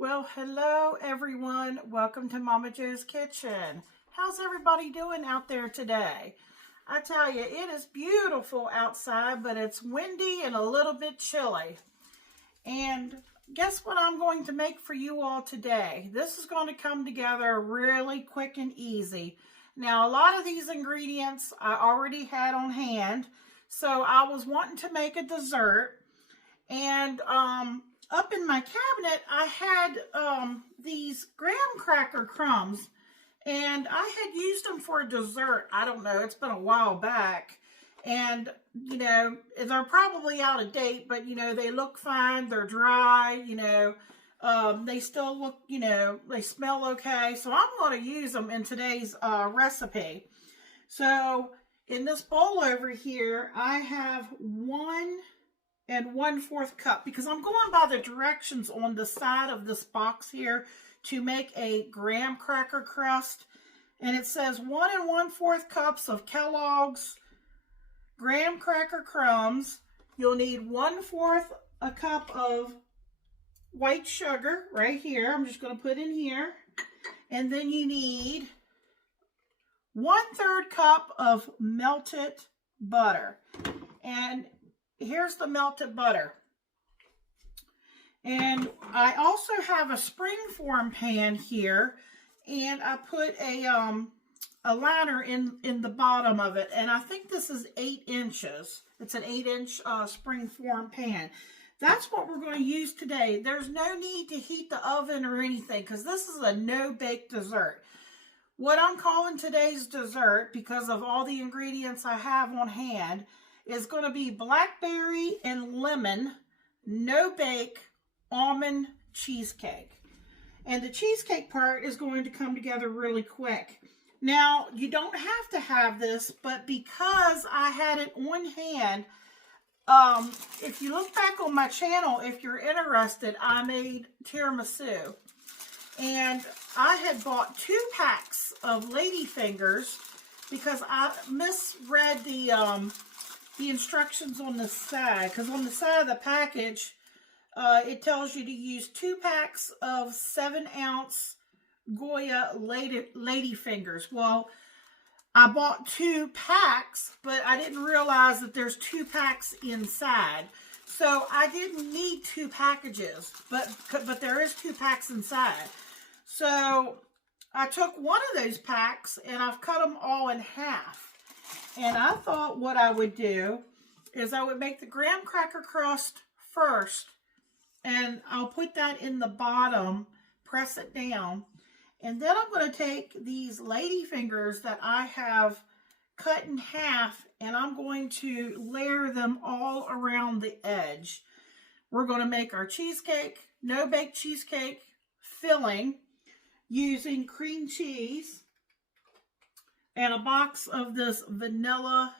Well, hello everyone. Welcome to Momma Jo's Kitchen. How's everybody doing out there today? I tell you, it is beautiful outside, but it's windy and a little bit chilly. And guess what I'm going to make for you all today? This is going to come together really quick and easy. Now, a lot of these ingredients I already had on hand, so I was wanting to make a dessert. And up in my cabinet, I had these graham cracker crumbs, and I had used them for a dessert. I don't know, it's been a while back. And, they're probably out of date, but, they look fine. They're dry, they still look, they smell okay. So I'm going to use them in today's recipe. So in this bowl over here, I have 1 1/4 cup, because I'm going by the directions on the side of this box here to make a graham cracker crust. And it says 1 1/4 cups of Kellogg's graham cracker crumbs. You'll need 1/4 a cup of white sugar right here. I'm just going to put in here. And then you need 1/3 cup of melted butter. And here's the melted butter. And I also have a springform pan here, and I put a liner in the bottom of it, and I think this is 8 inches. It's an 8-inch springform pan. That's what we're going to use today. There's no need to heat the oven or anything, because this is a no-bake dessert. What I'm calling today's dessert, because of all the ingredients I have on hand, is going to be blackberry and lemon, no-bake almond cheesecake. And the cheesecake part is going to come together really quick. Now, you don't have to have this, but because I had it on hand, if you look back on my channel, if you're interested, I made tiramisu. And I had bought 2 packs of ladyfingers because I misread the instructions on the side, because on the side of the package it tells you to use 2 packs of 7-ounce Goya lady fingers. Well, I bought 2 packs, but I didn't realize that there's 2 packs inside, so I didn't need 2 packages, but there is 2 packs inside. So I took one of those packs and I've cut them all in half. And I thought what I would do is I would make the graham cracker crust first, and I'll put that in the bottom, press it down, and then I'm going to take these lady fingers that I have cut in half, and I'm going to layer them all around the edge. We're going to make our cheesecake, no-bake cheesecake filling using cream cheese and a box of this vanilla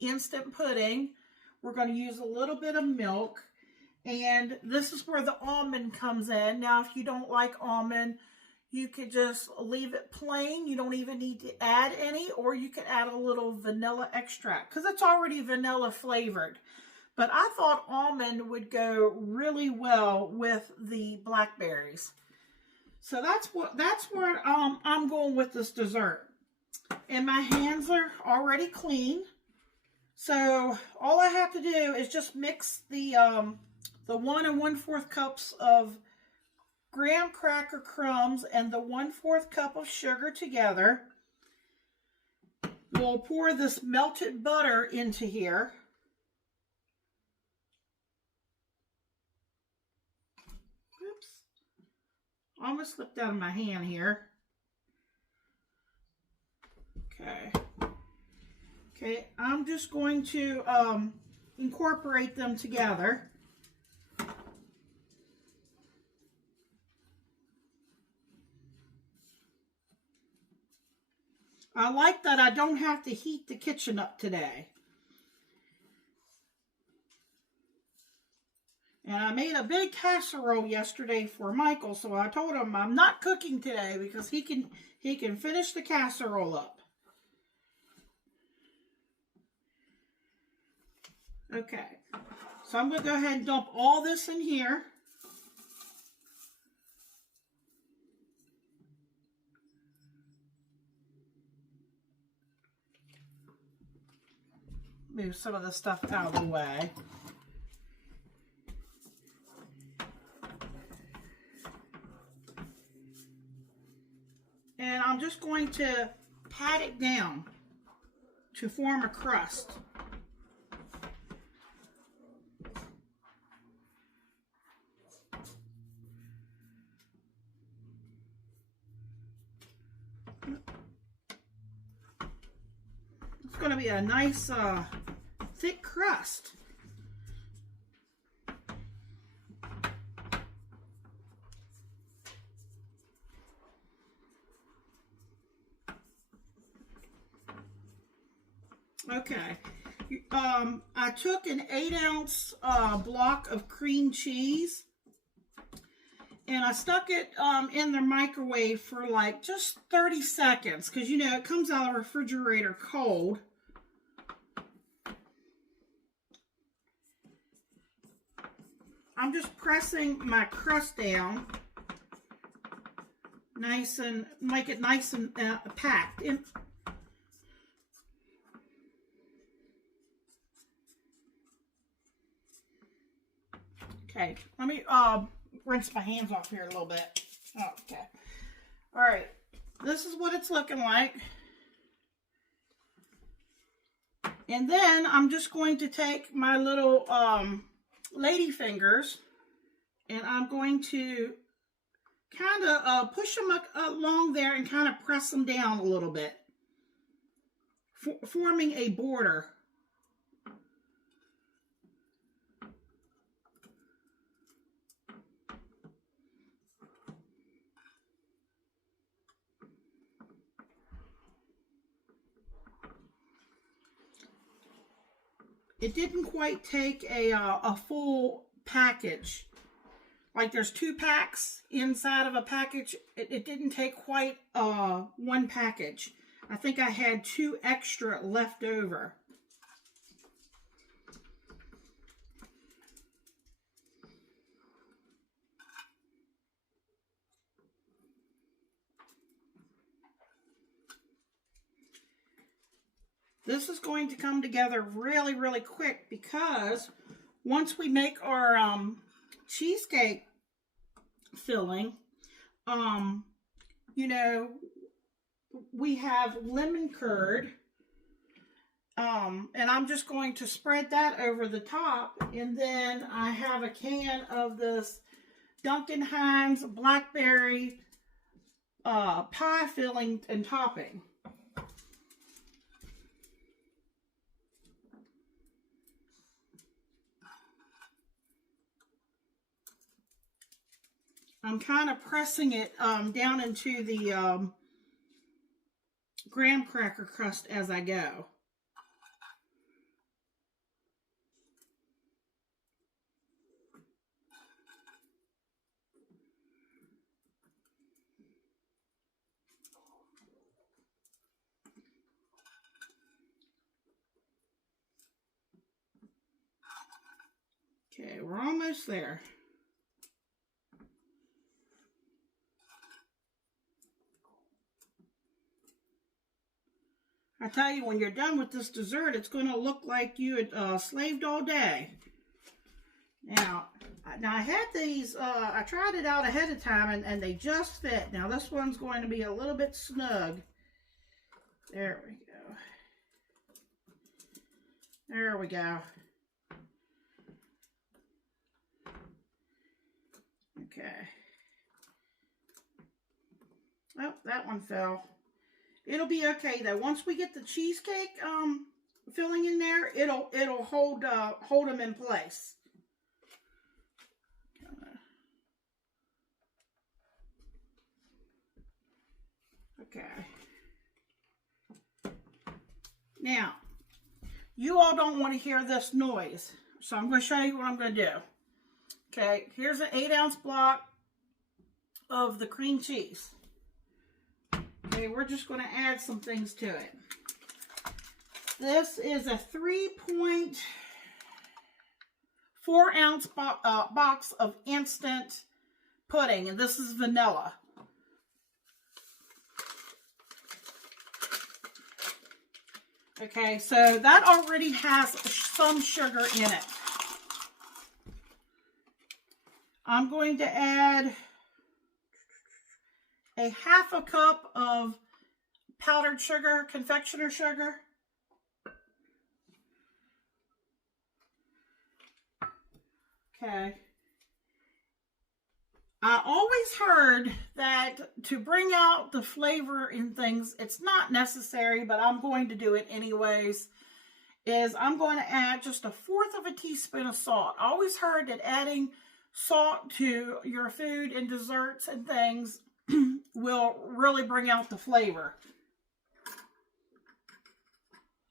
instant pudding. We're going to use a little bit of milk. And this is where the almond comes in. Now, if you don't like almond, you could just leave it plain. You don't even need to add any, or you could add a little vanilla extract, because it's already vanilla flavored. But I thought almond would go really well with the blackberries. So that's where I'm going with this dessert. And my hands are already clean, so all I have to do is just mix the 1 1/4 cups of graham cracker crumbs and the 1/4 cup of sugar together. We'll pour this melted butter into here. Oops, almost slipped out of my hand here. Okay, I'm just going to incorporate them together. I like that I don't have to heat the kitchen up today. And I made a big casserole yesterday for Michael, so I told him I'm not cooking today because he can finish the casserole up. Okay, so I'm going to go ahead and dump all this in here. move some of the stuff out of the way. And I'm just going to pat it down to form a crust. It's going to be a nice thick crust. Okay, I took an 8-ounce block of cream cheese, and I stuck it in the microwave for like just 30 seconds, because you know it comes out of the refrigerator cold. I'm just pressing my crust down, nice and make it nice and packed. Okay, let me rinse my hands off here a little bit. Okay. All right. This is what it's looking like. And then I'm just going to take my little lady fingers, and I'm going to kind of push them along there and kind of press them down a little bit, forming a border. It didn't quite take a full package. Like there's 2 packs inside of a package. It didn't take quite one package. I think I had 2 extra left over. This is going to come together really, really quick, because once we make our cheesecake filling, you know, we have lemon curd, and I'm just going to spread that over the top, and then I have a can of this Duncan Hines Blackberry pie filling and topping. I'm kind of pressing it down into the graham cracker crust as I go. Okay, we're almost there. I tell you, when you're done with this dessert, it's going to look like you had slaved all day. Now I had these, I tried it out ahead of time, and they just fit. Now this one's going to be a little bit snug. There we go. There we go. Okay. Oh, that one fell. It'll be okay though. Once we get the cheesecake filling in there, it'll hold them in place. Okay. Now, you all don't want to hear this noise, so I'm going to show you what I'm going to do. Okay, here's an 8-ounce block of the cream cheese. Okay, we're just going to add some things to it. This is a 3.4-ounce box of instant pudding, and this is vanilla. Okay, so that already has some sugar in it. I'm going to add a half a cup of powdered sugar, confectioner sugar. Okay. I always heard that to bring out the flavor in things, it's not necessary, but I'm going to do it anyways, is I'm going to add just 1/4 of a teaspoon of salt. I always heard that adding salt to your food and desserts and things will really bring out the flavor.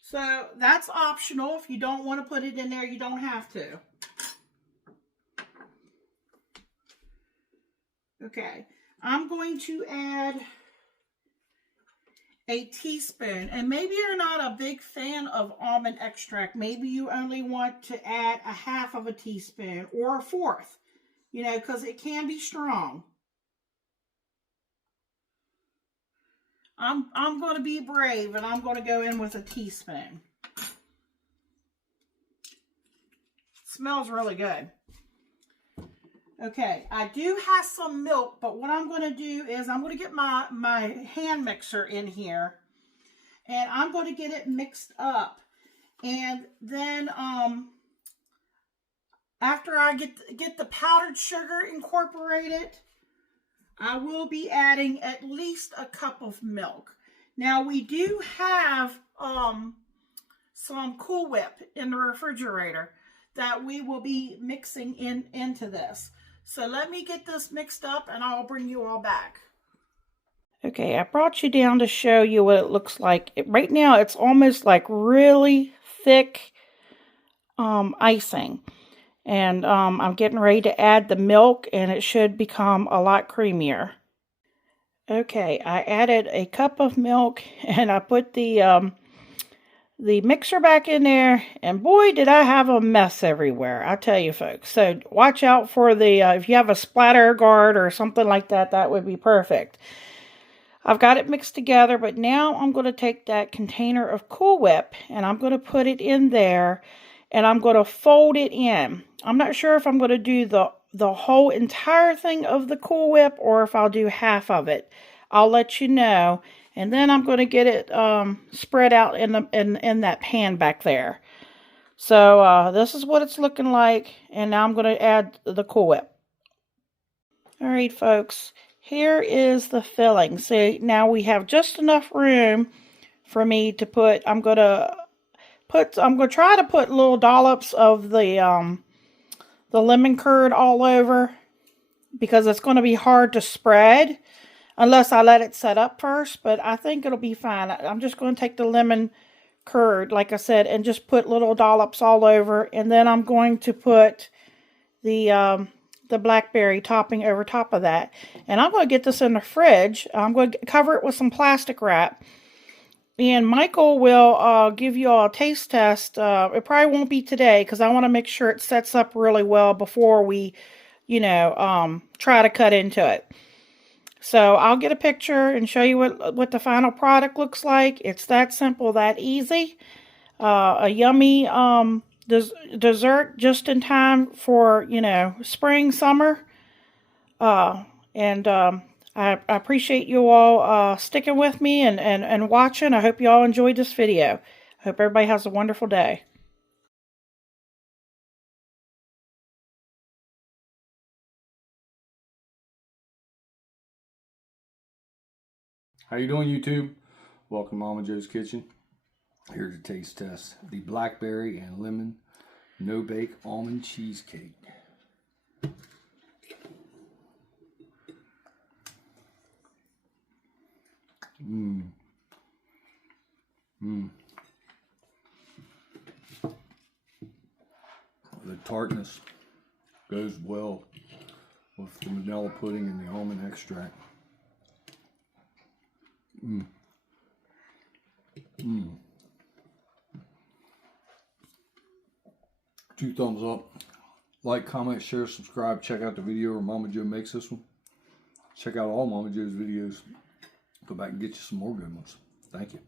So that's optional. If you don't want to put it in there, you don't have to. Okay, I'm going to add a teaspoon, and maybe you're not a big fan of almond extract. Maybe you only want to add 1/2 of a teaspoon or 1/4, you know, because it can be strong. I'm going to be brave, and I'm going to go in with a teaspoon. Smells really good. Okay, I do have some milk, but what I'm going to do is I'm going to get my hand mixer in here, and I'm going to get it mixed up. And then after I get the powdered sugar incorporated, I will be adding at least a cup of milk. Now we do have some Cool Whip in the refrigerator that we will be mixing into this. So let me get this mixed up and I'll bring you all back. Okay, I brought you down to show you what it looks like. Right now it's almost like really thick icing. And I'm getting ready to add the milk, and it should become a lot creamier. Okay, I added a cup of milk, and I put the mixer back in there, and boy, did I have a mess everywhere. I tell you, folks. So watch out for the, if you have a splatter guard or something like that, that would be perfect. I've got it mixed together, but now I'm going to take that container of Cool Whip, and I'm going to put it in there, and I'm going to fold it in. I'm not sure if I'm going to do the whole entire thing of the Cool Whip or if I'll do half of it. I'll let you know. And then I'm going to get it spread out in that pan back there. So this is what it's looking like. And now I'm going to add the Cool Whip. All right, folks. Here is the filling. See, now we have just enough room for me to put. I'm going to try to put little dollops of the lemon curd all over, because it's going to be hard to spread unless I let it set up first, but I think it'll be fine. I'm just going to take the lemon curd, like I said, and just put little dollops all over, and then I'm going to put the blackberry topping over top of that. And I'm going to get this in the fridge. I'm going to cover it with some plastic wrap. And Michael will give you all a taste test. It probably won't be today because I want to make sure it sets up really well before we, you know, try to cut into it. So I'll get a picture and show you what the final product looks like. It's that simple, that easy. A yummy dessert just in time for, you know, spring, summer. I appreciate you all sticking with me and watching. I hope you all enjoyed this video. I hope everybody has a wonderful day. How you doing, YouTube? Welcome to Momma Jo's Kitchen. Here to taste test the blackberry and lemon no-bake almond cheesecake. The tartness goes well with the vanilla pudding and the almond extract. 2 thumbs up. Like, comment, share, subscribe. Check out the video where Momma Jo makes this one. Check out all Momma Jo's videos. Go back and get you some more good ones. Thank you.